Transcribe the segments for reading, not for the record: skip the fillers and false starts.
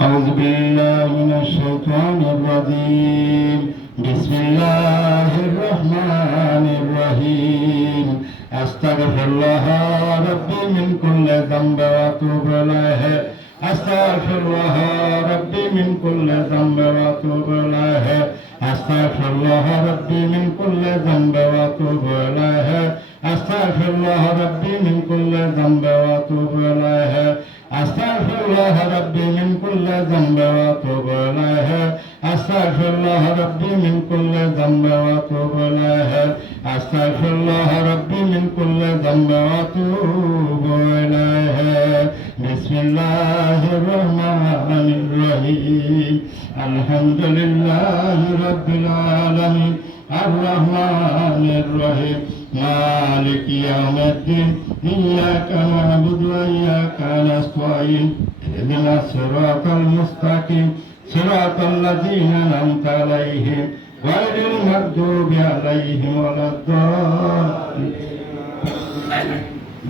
أعوذ بالله من الشيطان الرجيم بسم الله الرحمن الرحيم أستغفر الله ربي من كل ذنب وأتوب إليه أستغفر الله ربي من كل ذنب وأتوب إليه أستغفر الله ربي من كل ذنب وأتوب إليه أستغفر الله ربي من كل ذنب وأتوب إليه أستغفر الله ربي من كل ذنب وأتوب إليه أستغفر الله ربي من كل ذنب وأتوب إليه أستغفر الله ربي من كل ذنب وأتوب إليه بسم الله الرحمن الرحيم الحمد لله رب العالمين الرحمن الرحيم مالك يوم الدين إياك نعبد وإياك نستعين اهدنا الصراط المستقيم صراط الذين أنعمت عليهم غير المغضوب عليهم ولا الضالين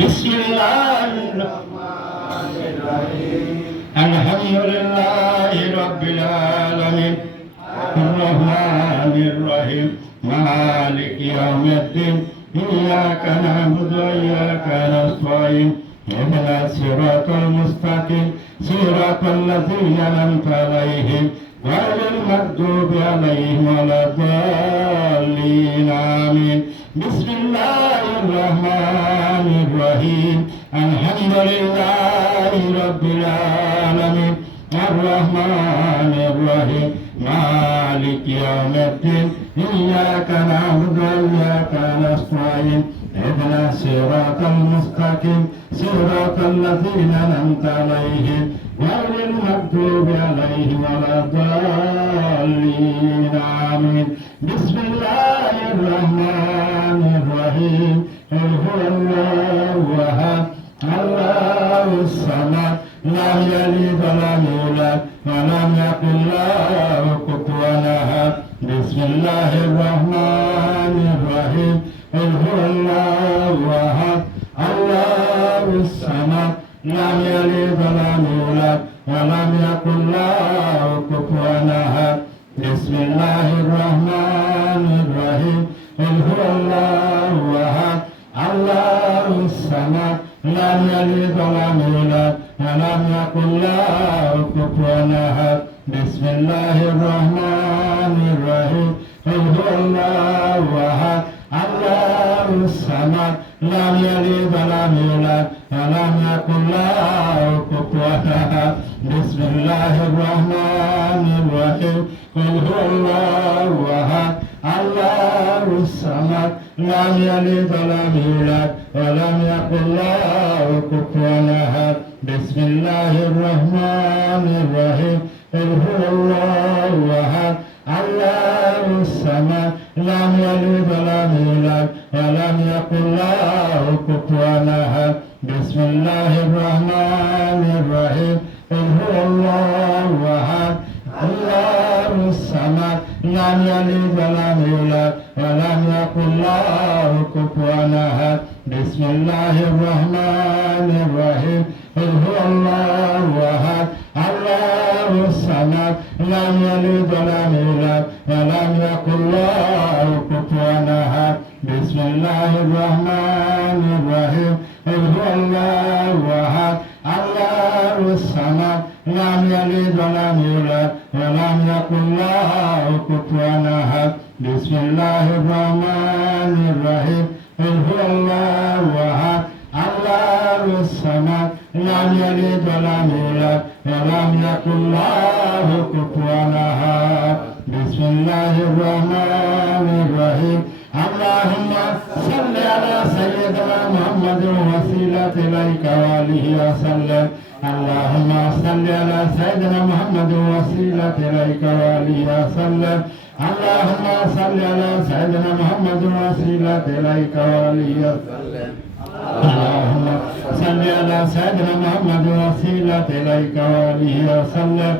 بسم الله الرحمن الرحيم الحمد لله رب العالمين الرحمن الرحيم مالك يوم الدين إياك نعبد وإياك نستعين اهدنا الصراط المستقيم صراط الذين أنعمت عليهم غير المغضوب عليهم ولا الضالين آمين بسم الله الرحمن الرحيم الحمد لله رب العالمين الرحمن الرحيم مالك يوم الدين إياك نعبد وإياك نستعين اهدنا الصراط المستقيم صراط الذين أنعمت عليهم غير المغضوب عليهم ولا الضالين آمين بسم الله الرحمن الرحيم قل هو الله أحد الله الصمد لم يلد ولم يولد ولم يكن له كفوا أحد بسم الله الرحمن الرحيم قل هو الله أحد الله الصمد لم يلد ولم يولد ولم يكن له كفوا أحد بسم الله الرحمن الرحيم قل هو الله أحد الله الصمد لم يلد ولم يولد ولم يكن له كفوا أحد بسم الله الرحمن الرحيم قل هو الله أحد الله الصمد لم يلد ولم يولد ولم يكن له كفوا أحد بسم الله الرحمن الرحيم قل هو الله أحد الله الصمد لم يلد ولم يولد ولم يكن له كفوا أحد بسم الله الرحمن الرحيم قل هو الله أحد الله الصمد لم يلد ولم يولد ولم يكن له كفوا أحد بسم الله الرحمن الرحيم قل هو الله أحد الله الصمد لم يلد ولم يولد ولم يكن له كفوا أحد بسم الله الرحمن الرحيم قل هو الله أحد الله الصمد لم يلد ولم يولد ولم يكن له كفوا أحد بسم الله الرحمن الرحيم قل هو الله أحد الله الصمد لم يلد ولم يولد ولم يكن له كفوا أحد بسم الله الرحمن الرحيم قل هو الله أحد الله الصمد لم يلد ولم يولد ولم يكن له كفوا أحد بسم الله الرحمن الرحيم اللهم صل على سيدنا محمد وسيلة إليك وآله وسلم اللهم صل على سيدنا محمد وسيلة إليك وآله وسلم اللهم صل على سيدنا محمد وسيلة إليك وآله وسلم اللهم صل على سيدنا محمد وسيلة إليك وآله وسلم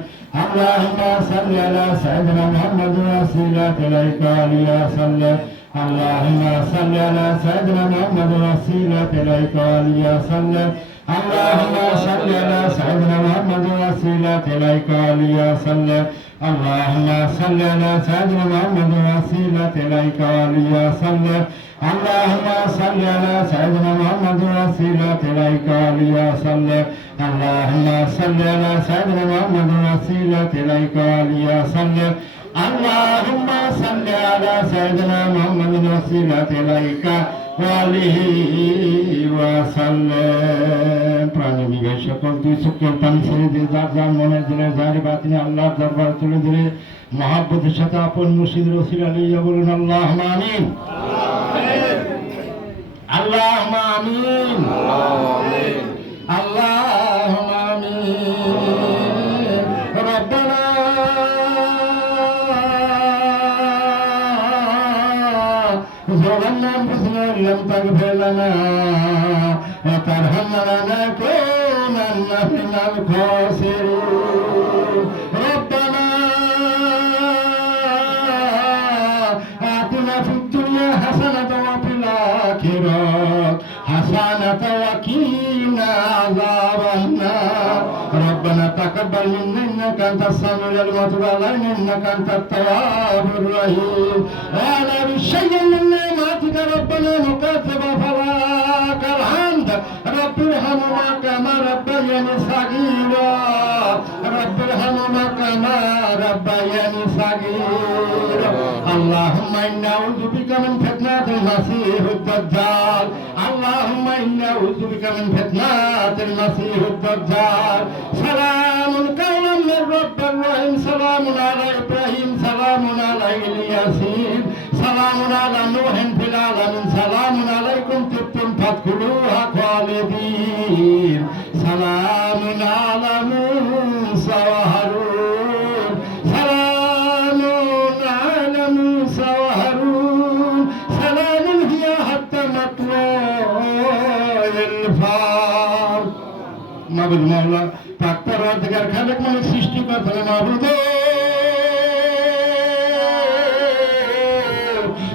اللهم صل على سيدنا محمد وسيلة إليك وآله وسلم اللهم صل على سيدنا محمد وسيلة إليك وآله وسلم اللهم صل على سيدنا وسيلة إليك وليصلي اللهم صل على سيدنا محمد وسيلة إليك وليصلي اللهم صل على سيدنا محمد وسيلة إليك وليصلي اللهم صل على سيدنا محمد وسيلة إليك وليصلي اللهم صل على سيدنا محمد وسيلة إليك وآله وسلم প্রাণীকে সকল দুই চোখের পানি ছেড়ে দিয়ে যার যার মনের দিনে যার বাতিনে আল্লাহর দরবার তুলে ধরে মহাব্বতের সাথে আপন মুর্শিদের ওসিলা লইয়া বলুন আল্লাহুম্মা আমিন আল্লাহুম্মা আমিন আল্লাহুম্মা আমিন রব্বানা ظلمنا أنفسنا إن لم تغفر لنا وترحمنا لنكونن من الخاسرين ربنا آتنا في الدنيا حسنة وفي الآخرة حسنة وقنا عذاب النار ربنا تقبل منا إنك أنت السميع العليم وتب علينا إنك أنت التواب الرحيم وعلى بالشيء من نعمتك ربنا مكتبا فلاك الحمد رب ارحمهما كما ربياني صغيرا رب ارحمهما كما ربياني صغيرا اللهم إنا أعوذ بك من فتنة المسيح الدجال اللهم إنا أعوذ بك من فتنة المسيح الدجال سلام قولا من رب الرحيم سلام على إبراهيم سلام على الياسين سلام على نوح في العالمين سلام عليكم طبتم فادخلوها خالدين سلام على موسى وهارون سلام على موسى وهارون سلام هي حتى مطلع الفجر মাবুদ মাওলা পাক্তার অধিকার খালেক মানে সৃষ্টি কথা মাবুদ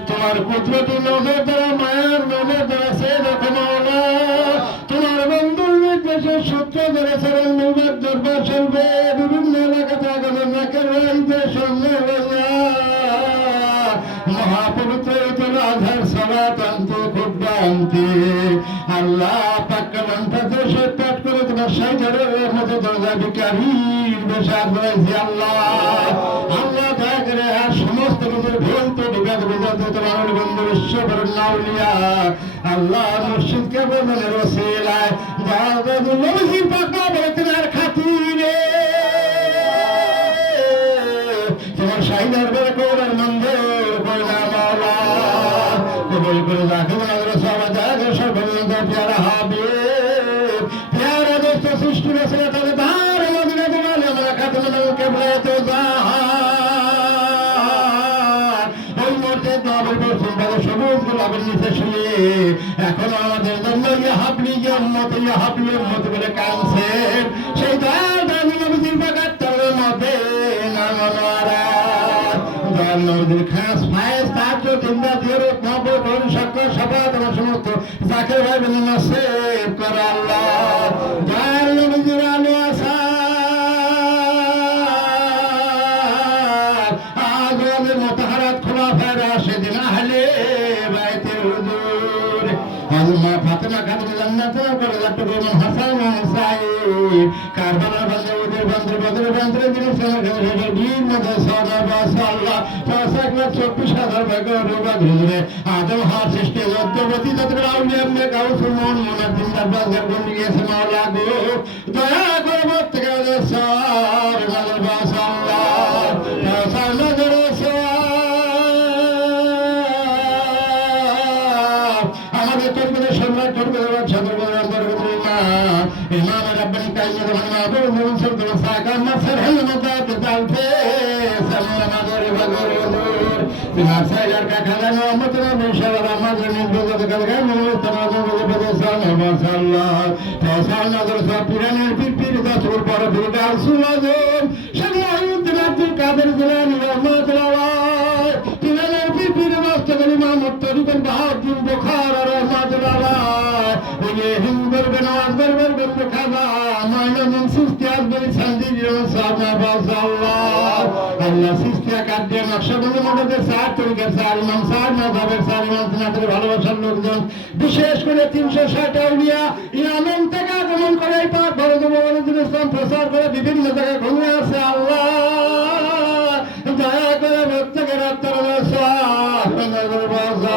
তোমার কুদরতি নজর দ্বারা মায়ের নজর দ্বারা সে দেখো মাওলা তোমার বন্ধুর নির্দেশে সূত্র ধরে সেরেন নবীর দরবার চলবে বিভিন্ন এলাকাতে আগামী নাকের রাইতে সঙ্গে মহাপবিত্র ঈদুল আজহার সালাত আনতে খুতবা আনতে আল্লাহ পাক কালামটা দেশে পাঠ করে তোমার সাইদারের মতো দরজা ভিখারির বেশে আগ্রহী আল্লাহ আল্লাহ দয়া করে আর সমস্ত নিজের ভুল তো বিবাদ বিবাদ তোমার বন্ধু ঈশ্বর নাউলিয়া আল্লাহ মুর্শিদকে বন্ধনের ওসিলায় দাদু নবীর পাক বরকতের খাতিরে তোমার সাইদার বরকতের মন্দির কইলা মাওলা কবুল করে রাখো নজর সাবাদা সর্বন্ত প্যারা হবে প্যারা দোস্ত সৃষ্টি রসে তবে ধার মদিনা তোমালে আমরা খাতম নকে বলতে জাহান ওই মর্তে নবী বলছেন বলে সবুজ গোলাপের নিচে শুয়ে এখন আমাদের জন্য হাবলি উম্মত বলে কাঁদছেন সেই দামি নবীর বাগাত তার মধ্যে নামারা দয়াল নবীর খাস ফায়েজ তাজ জিন্দা দিয়ে নবত শক্কর সভা তোমার সমস্ত যাকে ভাই বলে নসিব করে আল্লাহ দয়াল নবীর আলো আসা আজওয়াজে মুতাহারাত খুলাফায়ে রাশিদিন আহলে বাইতে হুজুর আম্মা ফাতেমা খাতুন জান্নাত করে ডাক্তার গোলাম হাসান হুসাইন কারবালার বান্দে ওদের বান্দে বদর দিন সরকার বীর মধ্যে সাহাবা সাল্লাহ 5,24,000 ভাগের রোগা ধরে আদম হার সৃষ্টি যদ্যবতী তত্র আউলিয়া মে গাউসুল মন মনার দিনদার বাজার বন্ধু গেছে মাওলা গো দয়া করে মত গেলে সার মাদার বাসাল্লাহ সাল্লাহ ধরে আমাদের তরফে সম্রাট তরফে ছাত্র ইমাম রব্বানি কাইয়্যিদ মাহবুব মুনসির দোয়া সাকা মাসর হেলমতা তালফে সাল্লাম আদরে বাগরে নূর তোমার সাইয়ার কা খালা মোহাম্মদ নবী সাল্লাল্লাহু আলাইহি ওয়াসাল্লাম কালগা মুন তামাম বলে সাল্লাম মাশাআল্লাহ তাসাল নজর সব পিরানের পীর দসুর পর দুর্গা সুলাজম শামীউদ আব্দুল কাদের জিলানী রহমাতুল্লাহ পিরানের পীর মাস্তাগলি মাহমুদ তরিকন বাহাউদ্দিন বুখারী রহমাতুল্লাহ ওই হিন্দুর বেনাজ বরবর খাজা মাইনা মনসুর استاذ بلسان ديرون صابنا باز الله সিস্তিয়া কাটিয়ে নকশাবন্দির মধ্যে চার তরিকার চার ইমাম চার মাযহাবের চার ইমাম তিনাদের ভালোবাসার লোকজন বিশেষ করে 360 আউলিয়া ইয়ামেন থেকে আগমন করে এই পাক ভারত মহানবীর ইসলাম প্রচার করে বিভিন্ন জায়গায় ঘুরে আছে আল্লাহ দয়া করে প্রত্যেকের আত্মার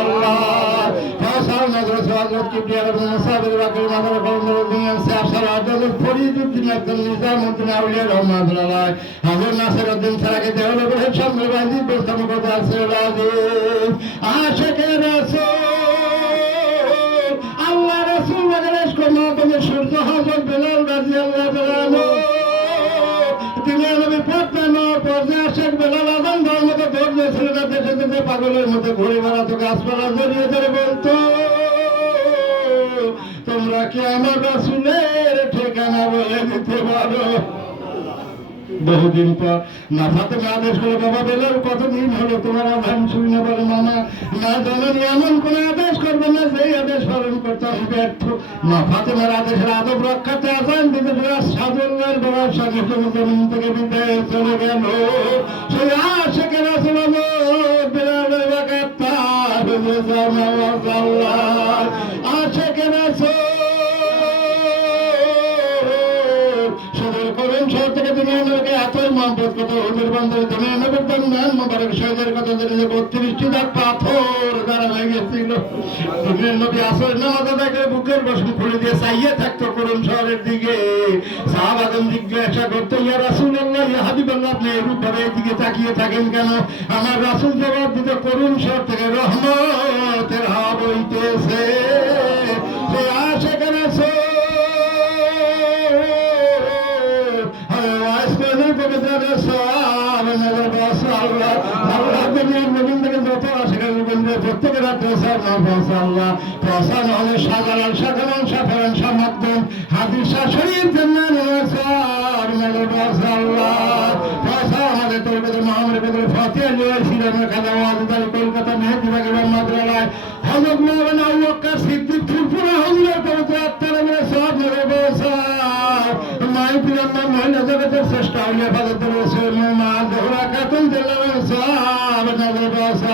আল্লাহ ফাসাল নজর সাহায্য কিবরিয়ার মুসাফির বাকির মাদার কলমের দুনিয়া সে আশার আদালত ফরিদুদ্দিন আব্দুল নিজামউদ্দিন আউলিয়া রহমাতুল্লাহ হাজর নাসিরউদ্দিন সারাকে দেওয়ালের সামনে বাজি প্রস্তাব করতে আছে রাজিব আশিকে রাসূল আল্লাহ রাসূল বাজারেশ কোমা বলে সূর্য হযরত বেলাল রাদিয়াল্লাহু তাআলা তিনি নবী পড়তেন পড়তে আশেক বেলাল আযান দেওয়ার মতো ধৈর্য ছিল না দেশে দেশে পাগলের মতো ঘুরে বেড়াতো গাছপালা জড়িয়ে ধরে বলতো তোমরা কি আমার রাসূলের ঠিকানা বলে দিতে পারো বহুদিন পর না ফাতেমা আদেশ করে বাবা বেলাল কতদিন হলো তোমার আযান শুনি না বলে মামা না জানেন এমন কোন আদেশ করবে না সেই আদেশ পালন করতে আমি ব্যর্থ মা ফাতেমার আদেশের আদব রক্ষাতে আযান দিতে সাদুল্লাহর বাবার সঙ্গে জমিন থেকে বিদায় চলে গেল সেই আশিকে রাসূল বেলালের বাগাতা আল্লাহ আশিকে রাসূল সদর করুন শহর থেকে দুনিয়া নবীকে এতই মহব্বত কত ওদের বান্ধব দুনিয়া নবীর দান মোবারক শহীদের কথা জেনে 32টি দাগ পাথর দ্বারা লেগেছিল দুনিয়া নবী আসর নামাজ আদায় করে বুকের বসন খুলে দিয়ে চাইয়ে থাকতো করুন শহরের দিকে সাহাবাগণ জিজ্ঞাসা করতো ইয়া রাসূলুল্লাহ ইয়া হাবিবাল্লাহ আপনি এরূপ ভাবে এদিকে তাকিয়ে থাকেন কেন আমার রাসূল জবাব দিত করুন শহর থেকে রহমতের হাওয়া বইতেছে সে আশিকে রাসূল প্রত্যেকের সাধারণ সাধারণ সাধারণ সমর্থন হাদিস শরীফ আমাদের তরফে মহামের ভেতরে ফতেহ সিরাজের খাজা ওয়াজদারি কলকাতা মেহেদিবাগের রহমাতুল্লাহ হযরত মাওলানা আবু বকর সিদ্দিক ফুরফুরা হুজুরের পবিত্র আত্মার মেরে সব মেরে বসা মাই পিরাম্মা মহিলা জগতের শ্রেষ্ঠ আউলিয়া ফাজাতুর রাসূল মা জোহরা খাতুন জালাল সাহাব নজর বসা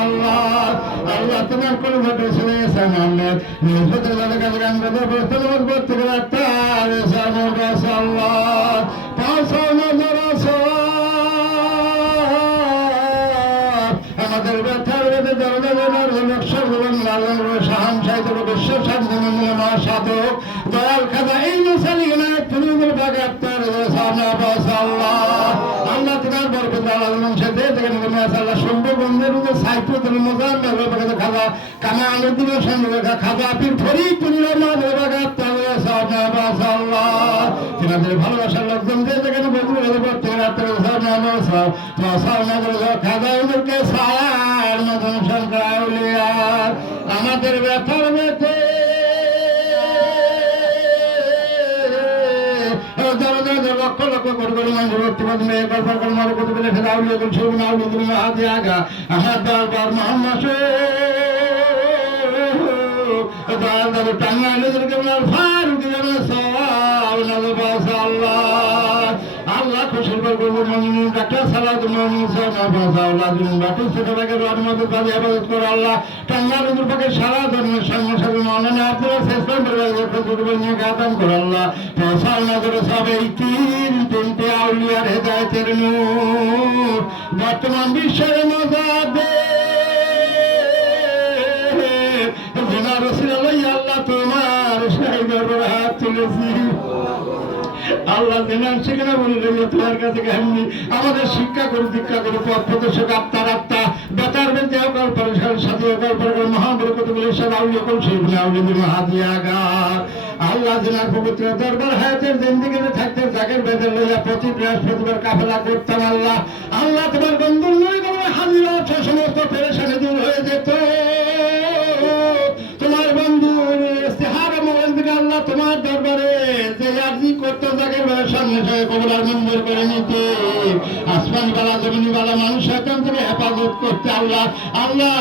আল্লাহ তোমার কোন ঘটে শুনে সামান্যত নিজ হতে যাবে কাজে গান করতে বসতে তোমার করতে গেলে তার সামর বসা আল্লাহ পাঁচা নজর আমাদের ব্যথার বেঁধে দরজা জানার নকশার ভবন লালন শাহান সাহিত্য বিশ্ব সাধন মহাসাধক দয়াল খাজা এই মুসালি তুমি বাগে আপনার সামনে বসা আল্লাহ তোমার বরকত আল্লাহ সাথে থেকে আল্লাহ সম্ভব বন্ধের মধ্যে সাহিত্য তুমি মজার বাগে খাজা কামা আলুদ্দিনের সঙ্গে খাজা পীর ফরিদ তুমি রহমানের বাগে আপনার সামনে বসা আল্লাহ তোমাদের ভালোবাসার লোকজন যে যেখানে বন্ধু হলে প্রত্যেকের আপনার সামনে বসা খাজা ওদেরকে সায়ার মতন সংখ্যা আমাদের ব্যথার বেঁধে লক্ষ লক্ষ কোটি কোটি মানুষের বর্তমান মেয়ে গল্প কর্মার প্রতি পেলে সেটা আউলিয়া গুল শুরু আউলিয়া গুল হাতে আগা আমার দরবার মোহাম্মদ টাঙ্গাইলে ফারুক আল্লাহ খুশির ডাক্তার সালাদ হেফাজত করে আল্লাহ টাঙ্গাইলের পাকে সারা ধর্মের সঙ্গে সঙ্গে মৌলানা আব্দুল নিয়ে গাদান করে আল্লাহ প্রসার নজরে সব এই তিনটে আউলিয়ার হেদায়েতের নূর বর্তমান বিশ্বের মজাদে আল্লাহ তোমার হাত তুলেছি আল্লাহ জেনান সেখানে বলে তোমার কাছে কাহিনী আমাদের শিক্ষা করু দীক্ষা করু পথ প্রদর্শক আত্মার আত্মা বেতার বেঁধে অকাল পরেশার সাথে অকাল পরে মহাবরকত বলে সাদ আউলিয়া কোন সেই বলে আউলিয়া হাদিয়া গা আল্লাহ জেনার পবিত্র দরবার হায়াতের জিন্দেগিতে থাকতে জাগের বেঁধে লইয়া প্রতি বৃহস্পতিবার কাফেলা করতাম আল্লাহ আল্লাহ তোমার বন্ধুর নয় হাজির আছে সমস্ত পেরেশানি দূর হয়ে যেত তোমার বন্ধুর ইস্তেহার মোবাইল থেকে আল্লাহ তোমার দরবারে যে আরজি করতে জাগের বেলার সঙ্গে সঙ্গে কবুলার মঞ্জুর করে নিতে আসমানি বালা জমিনি বালা মানুষ শয়তান থেকে হেফাজত করতে আল্লাহ আল্লাহ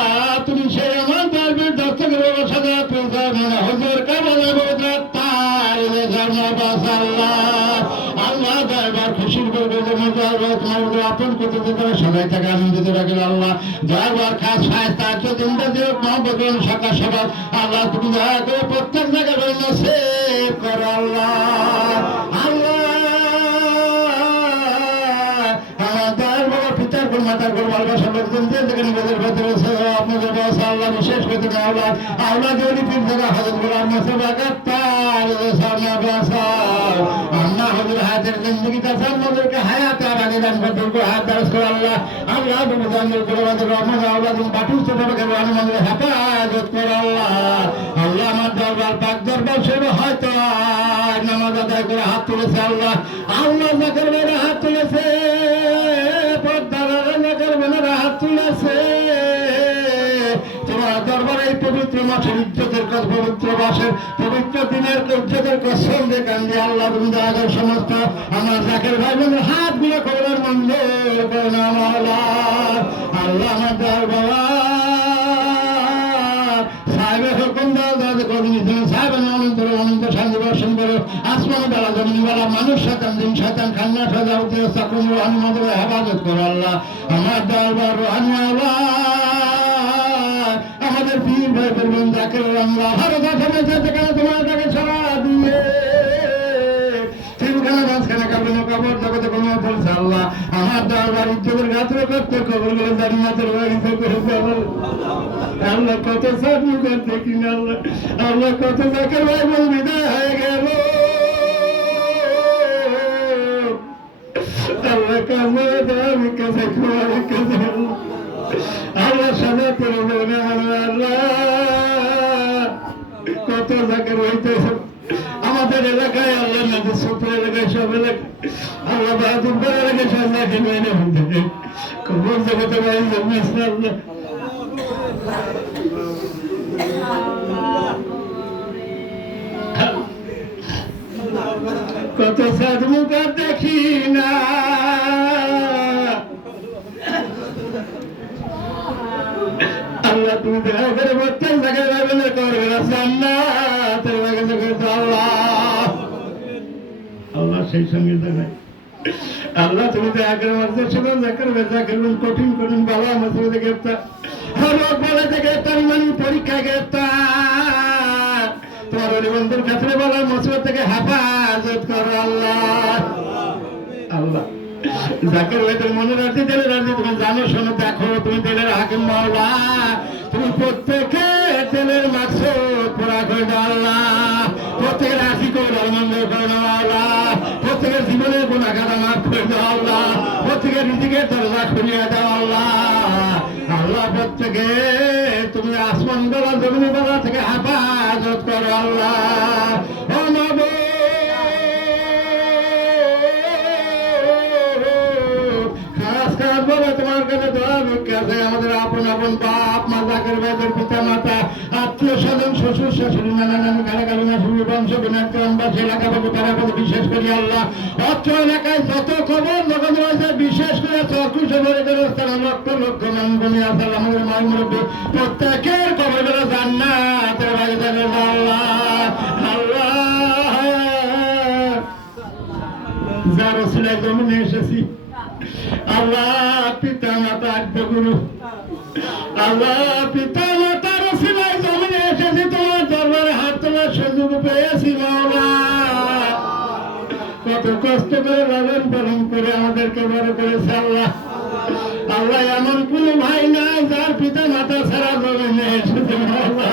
তুমি সেই আমার দরবার দর্শকের ব্যবসা দেওয়া পৌঁছাবে হুজুর কাবালা বদরা তার আল্লাহ আল্লাহ জয়বার খুশির করবে যেন জয়বার তোমার মধ্যে আপন করতে পারে সবাই তাকে আনন্দিত রাখবে আল্লাহ জয়বার খাস সাহেব চিন্তা দিয়ে মহব্বত সকাল সকাল আল্লাহ তুমি দয়া করে প্রত্যেক জায়গায় নসিব করো আল্লাহ আল্লাহ আমাদের বাবা পিতার কোন মাতার কোন ভালোবাসা লোকজন দিয়ে থেকে নিজেদের ভেতরে আপনাদের বাসা আল্লাহ বিশেষ করে আল্লাহ আল্লাহ যদি পীর জায়গা হজরত গোলাম মাসুদ আগাত্তার সামনে বাসা আল্লাহ হজরত হায়াতের জিন্দগি তা আমাদেরকে হায়াত আর আগে দান করতে হায়াত দারাজ করে আল্লাহ আল্লাহ তুমি জানলে করে আমাদের রহমান আল্লাহ তুমি বাটু ছোটকে আমাদের হেফাজত করে আল্লাহ আল্লাহ আমার দরবার পাক দরবার সেবা হয়তো নামাজ আদায় করে হাত তুলেছে আল্লাহ আল্লাহ জাকের মেয়েরা হাত তুলেছে হাত তুলেছে তোমার দরবারে এই পবিত্র মাসের ইজ্জতের পবিত্র মাসের পবিত্র দিনের ইজ্জতের কসম দিয়ে কান্দি আল্লাহ তুমি দয়া সমস্ত আমার জাকের ভাই বোনের হাত গুলো কবরের মঞ্জুর করে নাও আল্লাহ আল্লাহ আমার দরবার সাহেবের হুকুম দাও দাদা কবি সাহেবের অনন্ত অনন্ত শান্তি বর্ষণ করো আসমান বেলা জমিন বেলা মানুষ শতান দিন শতান খান্না সাজা উঠে সাকুন রোহানি মধ্যে হেফাজত করো আল্লাহ আমার দরবার রোহানি আল্লাহ আমাদের পীর ভাই বলবেন যাকে আমরা ভারত আসামে যেখানে তোমার তাকে ছড়া দিয়ে তিনখানা মাঝখানে কাবেন কবর জগতে কোনো বলছে আল্লাহ আমার দরবার ইজ্জতের গাত্র করতে কবর গুলো জান্নাতের বাড়িতে করে আল্লাহ কত সাধু করতে কিনা আল্লাহ আল্লাহ কত জাকের ভাই বল বিদায় হয়ে গেল আল্লাহ কাছে আমি কাছে খুব কাছে আল্লাহ সাজা করে বলে আল্লাহ কত জাকের হইতেছে আমাদের এলাকায় আল্লাহ নদী ছোট এলাকায় সব এলাকায় আল্লাহ বাহাদুর এলাকায় সব জাকের বাইরে হইতে কবর জগতে ভাই জন্মেছে আল্লাহ কত সাধু দেখি না আল্লাহ তুমি দেখা করে প্রত্যেক জায়গায় ব্যবহার করবে না জান্নাতের বাগানে করতে আল্লাহ আল্লাহ সেই সঙ্গে দেখায় আল্লাহ তুমি দেখা করে মারতে সকল জাকের কঠিন কঠিন বালা মাসে গ্রেপ্তার রোগ বলাতে গ্রেপ্তার ইমানি পরীক্ষা গ্রেপ্তার তোমার বন্ধুর ক্ষেত্রে বলার মুসিবত থেকে হেফাজত করো আল্লাহ আল্লাহ জাকের ভাইদের মনে রাখতে দিলে রাখতে তুমি জানো শোনো দেখো তুমি দিলের হাকিম মাওলা তুমি প্রত্যেকে দিলের মাকসুদ পুরা করে দাও আল্লাহ প্রত্যেকের আশি করে আনন্দ করে দাও আল্লাহ প্রত্যেকের জীবনের গুণাগার মাফ করে দাও আল্লাহ প্রত্যেকের রিজিকের দরজা খুলিয়ে দাও আল্লাহ আল্লাহ প্রত্যেকে তুমি আসমান বেলা জমিন বেলা থেকে হেফাজত করো আল্লাহ তোমার কাছে দোয়া ভিক্ষা চাই আমাদের আপন আপন বাপ মা জাকের ভাইদের পিতা মাতা আত্মীয় স্বজন শ্বশুর শাশুড়ি নানা নানি গালাগালি না শুনি বংশ বিনাশবাসী এলাকা থেকে তারা বিশেষ করি আল্লাহ অত্র এলাকায় যত খবর যখন রয়েছে বিশেষ করে চকুশে ভরে দেবস্থান লক্ষ লক্ষ মানুষ বলে আসল আমাদের মাই মুরব্বী প্রত্যেকের খবর করে জান্নাতের বাড়ি যাবে আল্লাহ আল্লাহ যার ওসিলায় জমিনে এসেছি আল্লাহ পিতা মাতা গুরু আল্লাহ পিতা মাতার ওসিলায় জমিনে এসেছি তোমার দরবারে হাত তোলার সুযোগ পেয়েছি মাওলা কত কষ্ট করে লালন পালন করে আমাদেরকে বড় করেছে আল্লাহ আল্লাহ এমন কোন ভাই নাই যার পিতা মাতা ছাড়া জমিনে এসেছে মাওলা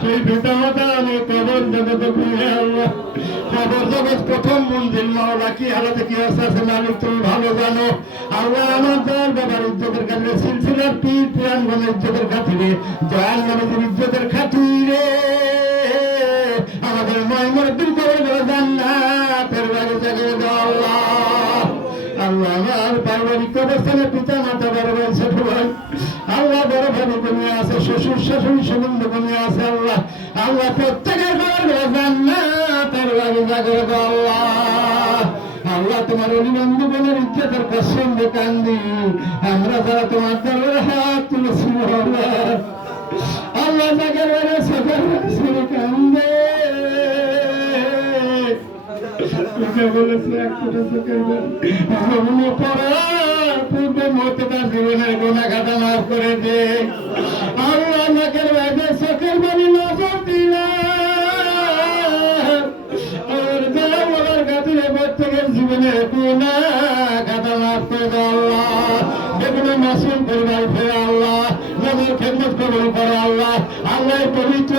সেই পিতা মাতা আমি কবর জগৎ ঘুরে আল্লাহ কবর জগৎ প্রথম মন্দির মাওলা কি হালাতে কি আছে মালিক তুমি ভালো জানো আল্লাহ আমার দল বাবার ইজ্জতের খাতিরে সিলসিলার পীর পুরাণগণের ইজ্জতের খাতিরে জয়াল নবীর ইজ্জতের খাতিরে আমাদের ময়মরদ্দিন কবর করে জান্নাতের বাড়ি জায়গায় দাও আল্লাহ আল্লাহ আমার পারিবারিক অবস্থানে পিতা মাতা বড় ভাই ছোট ভাই আল্লাহ বড় ভাই কমে আছে শ্বশুর শাশুড়ি সম্বন্ধ কমে আছে আল্লাহ আল্লাহ প্রত্যেকের জান্নাতের বাড়ি জায়গায় দাও আল্লাহ আল্লাহ তোমার অভিনন্দন বলের ইজ্জতের কসম দিয়ে কান্দি আমরা যারা তোমার দরবারে হাত তুলেছি আল্লাহ জায়গার বাইরে সফর কান্দে ওকে বলেছে এক ফোঁটা চোখের পানি জমিনে পড়া পূর্বে মতে তার জীবনের গোনা খাতা মাফ করে দে। আল্লাহ নাকের বাইরে চোখের পানি নজর দিলাম ওর যারা বলার খাতিরে প্রত্যেকের জীবনের গোনা খাতা মাফ করে দে আল্লাহ। যেগুলো মাসুম পরিবার ফেরে আল্লাহ নজর খেদমত কবুল করে আল্লাহ। আল্লাহ পবিত্র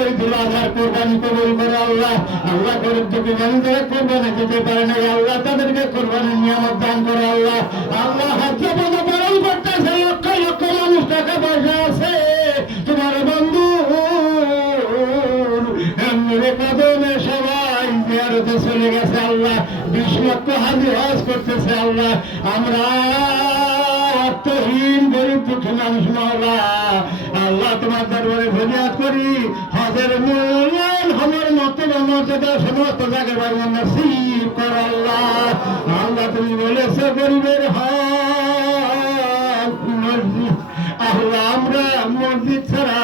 ওই দুলাধার কোরবানি কবুল করে আল্লাহ। আল্লাহ গরিব দুঃখী মানুষ যারা কোরবানি দিতে পারে না আল্লাহ তাদেরকে কোরবানির নিয়ামত দান করে আল্লাহ। আল্লাহ হাত পাতা পালন করতেছে লক্ষ লক্ষ মানুষ টাকা পয়সা আছে তোমার বন্ধু এমনি কদমে সবাই জিয়ারতে চলে গেছে আল্লাহ। 20 লক্ষ হাজি হজ করতেছে আল্লাহ। আমরা অর্থহীন গরিব দুঃখী মানুষ মাওলা আল্লাহ তোমার দরবারে ফরিয়াদ করি হজের মূল্যায়ন হজের মর্যাদা সমস্ত জায়গায় নসিব কর আল্লাহ। আল্লাহ তুমি বলেছো গরিবের হক মসজিদ আল্লাহ আমরা মসজিদ ছাড়া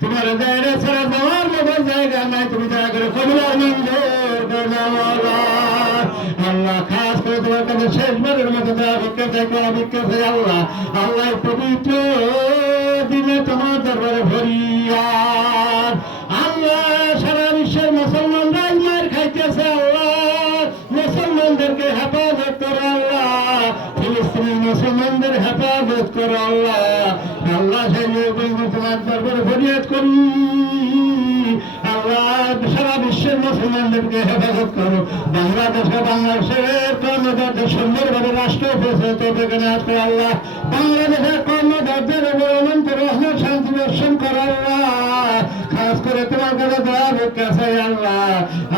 তোমার জায়গা ছাড়া যাওয়ার মতো জায়গা নাই। তুমি দয়া করে কবুলার মঞ্জুর করে দাও আল্লাহ। খাস করে তোমার কাছে শেষবারের মতো দেওয়া ভিক্ষা থেকে ভিক্ষা থেকে আল্লাহ আল্লাহ পবিত্র দিনে তোমার দরবারে ফরিয়াদ আল্লাহ। সারা বিশ্বের মুসলমানরা মার খাইতেছে আল্লাহ মুসলমানদেরকে হেফাজত করো আল্লাহ। ফিলিস্তিনি মুসলমানদের হেফাজত করো আল্লাহ। আল্লাহ সেই তোমার দরবারে ফরিয়াদ করি আল্লাহ সারা বিশ্বের মুসলমানদেরকে হেফাজত করো। বাংলাদেশের কর্মকর্তা সুন্দরভাবে রাষ্ট্র আল্লাহ। বাংলাদেশের কর্মকর্তাদের অবলম্বন করে রহমত শান্তি বর্ষণ করো আল্লাহ। খাস করে তোমার কাছে দয়া ভিক্ষা চাই আল্লাহ।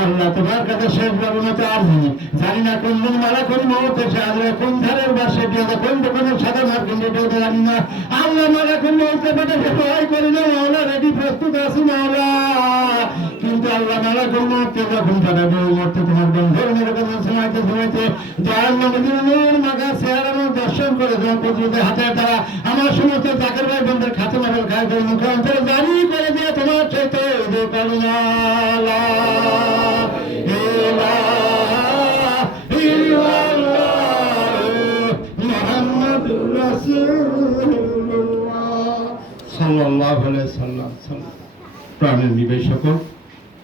আল্লাহ তোমার কাছে শেষ ব্যবনত আছি জানি না কোন দিন মারা কোন মুহূর্তে সে আসবে কোন ধারের বাসে দিয়ে কোন দোকানের সাথে মার্কিন দিয়ে জানি না আল্লাহ মারা কোন মুহূর্তে পেটে সহায় করি না মাওলা রেডি প্রস্তুত আছি মাওলা। কিন্তু আল্লাহ মারা কোন মুহূর্তে যখন তারা বউ মুহূর্তে তোমার বন্ধুর নিরাপদ সময়তে সময়তে দয়াল নবীর নূর মাখা চেহারা দর্শন করে তোমার প্রতিনিধি হাতের দ্বারা আমার সমস্ত জাকের ভাই বন্ধুর খাতে মাবেল খায় করে মুখান্তরে জানি করে দিয়ে তোমার চাইতে করুণা প্রাণের নিবেশক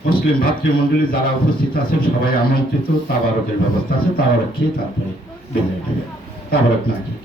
মুসলিম ভাতৃমন্ডলী যারা উপস্থিত আছেন সবাই আমন্ত্রিত। তাবারকের ব্যবস্থা আছে, তাবারক খেয়ে তারপরে বিদায় হবে। তাবারক না খেয়ে